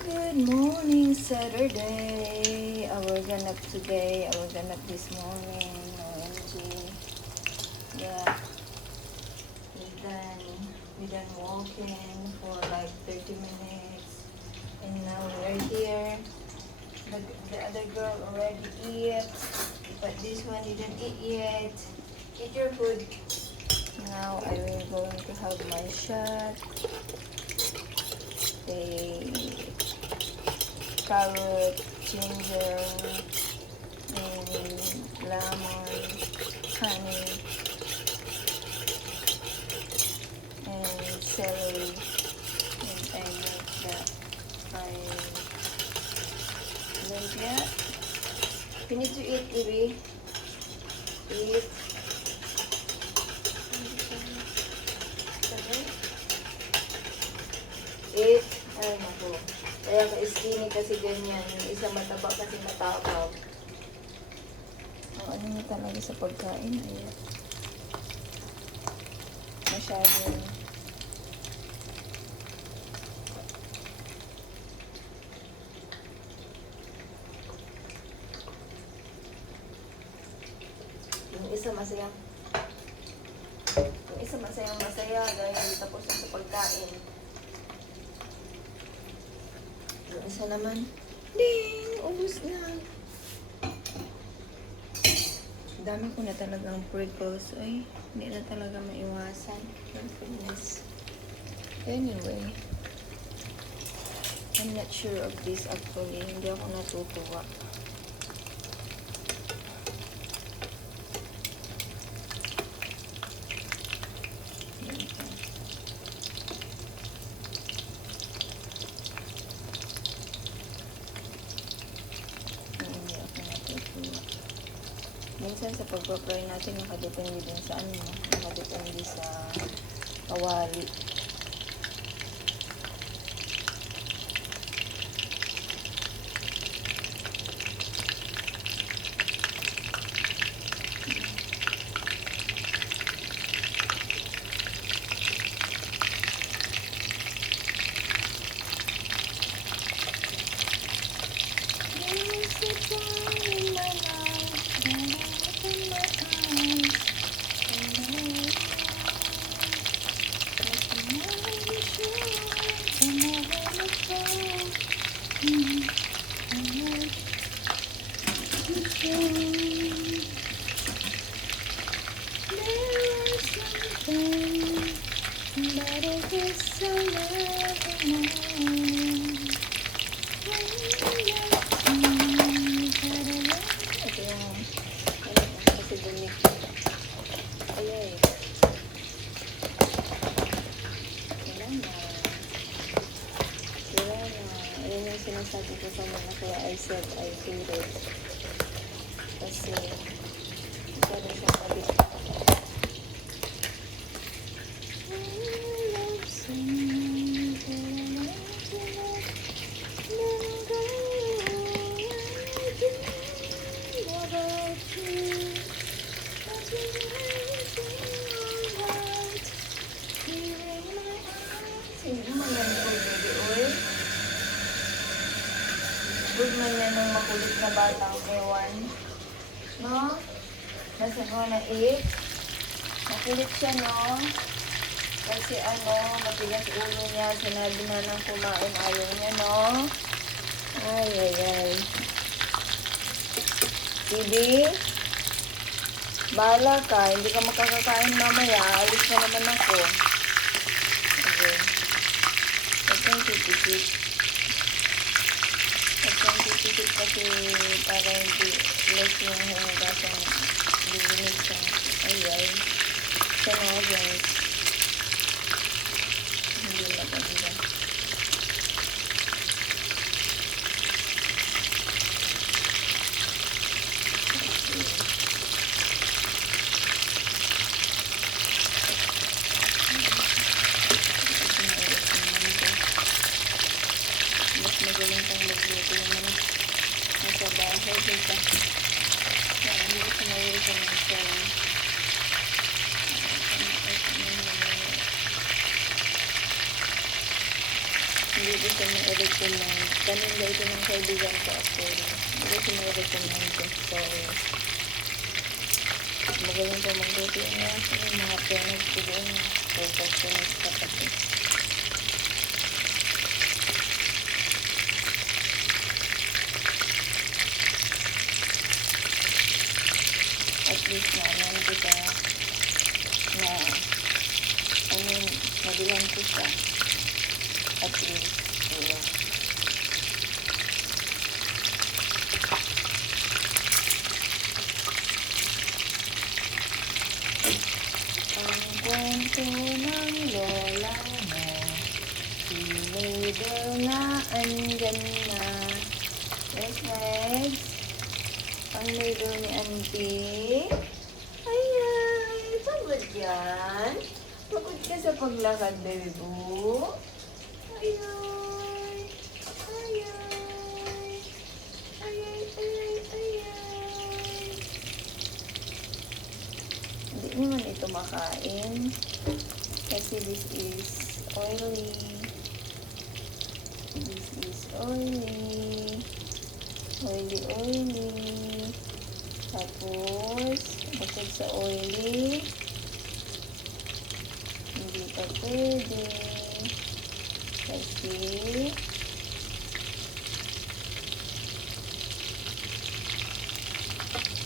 Good morning, Saturday. Our ganap today, our ganap this morning. OMG. Yeah, we done walking for like 30 minutes. And now we're here. The other girl already eat, but this one didn't eat yet. Eat your food. Now I will going to have my shot. Carrot, ginger, and lemon, honey, and celery, and I make that by lumpia. You need to eat, baby. Eat. Eat. Ay, naku. Kaya ka-skinny kasi ganyan. Yung isa mataba kasi matakaw. Ano mo talaga sa pagkain? Ayan. Masyadong yung isa masayang masaya dahil tapos na sa pagkain. Yung isa naman, ding! Ubus na. Dami ko na talagang prickles. Ay, hindi na talaga maiwasan. My goodness. Anyway, I'm not sure of this actually. Hindi ako natutuwa. Minsan sa pagpa-fry natin, nakadepende din sa ano, nakadepende sa kawali. Sinasabi ko sa mga kaya I said I feel it. Kasi ito na siya kabit. Good man yan ng makulit na batang ewan. No? Nasa mo na 8. Makulit siya, no? Kasi ano, matigas ulo niya. Sinabi na ng kumain. Ayaw niya, no? Ay, ay, ay. Bibi? Bahala ka. Hindi ka makakakain mamaya. Alis na naman ako. Okay. Huwag kang titikit. Titikit kasi para hindi less yung hugasan bibinig sa ay sa mga guys hindi maganda. Mas magaling kang magluto naman nasa bahay dito. Hindi ko sinawi ko ng siya. Hindi ko siya ma-recommend. Kanina ito ng kaibigan ko actually. Hindi ko siya ma-recommend ko. Sorry. Magaling ko magluto niya. Yung mga penag ko doon. Perfectionist ka kasi. At least na ano kita na ano, nabilan ko siya. At least, diba? Ang kwento ng lola mo, si Mabel na andyan na. Yes, Megs? Ang Mabel ni Auntie. Ayan, pagod yan. Pagod ka sa paglakad, baby boo. Ayan. Ayan. Ayan, ayan, ayan. Hindi naman ito makain. Kasi this is oily. This is oily. Oily, oily. Tapos, bukod sa oily, hindi pa pwede. Kasi,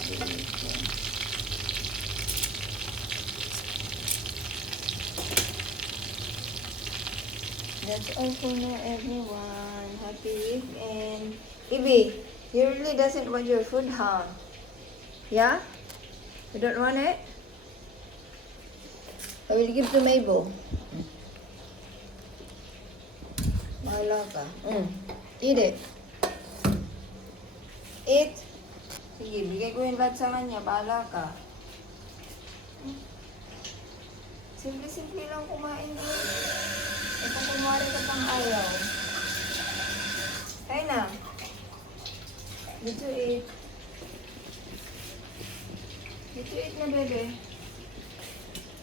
dito. That's all for now, everyone. Happy weekend. Ibi, you really doesn't want your food, huh? Yeah? You don't want it? I will give to Mabel. Bahala ka. Eat it. Eat. Sige, bigay ko yung lahat sa kanya. Bahala ka. Simple-simple lang kumain din. E kung kumari ka pang ayaw. Kaya na. Dito eat. Dito eat na, bebe.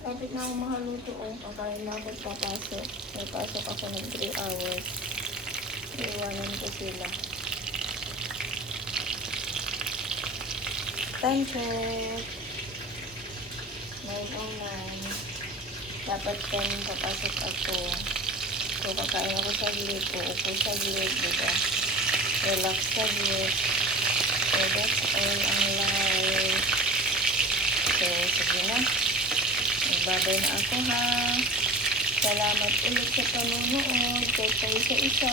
Kapit na ako mahaluto, oh. Kakain na ako at papasok. May pasok ako ng 3 hours. Iwanan ko sila. Time check. 9:09. Dapat 10 papasok ako. So, kakain ako saglit. Uupo saglit, diba? Relax saglit. So, that's all ang life. So, sige na. Magbabay na ako, ha. Salamat ulit sa panunood. Kay isa-isa.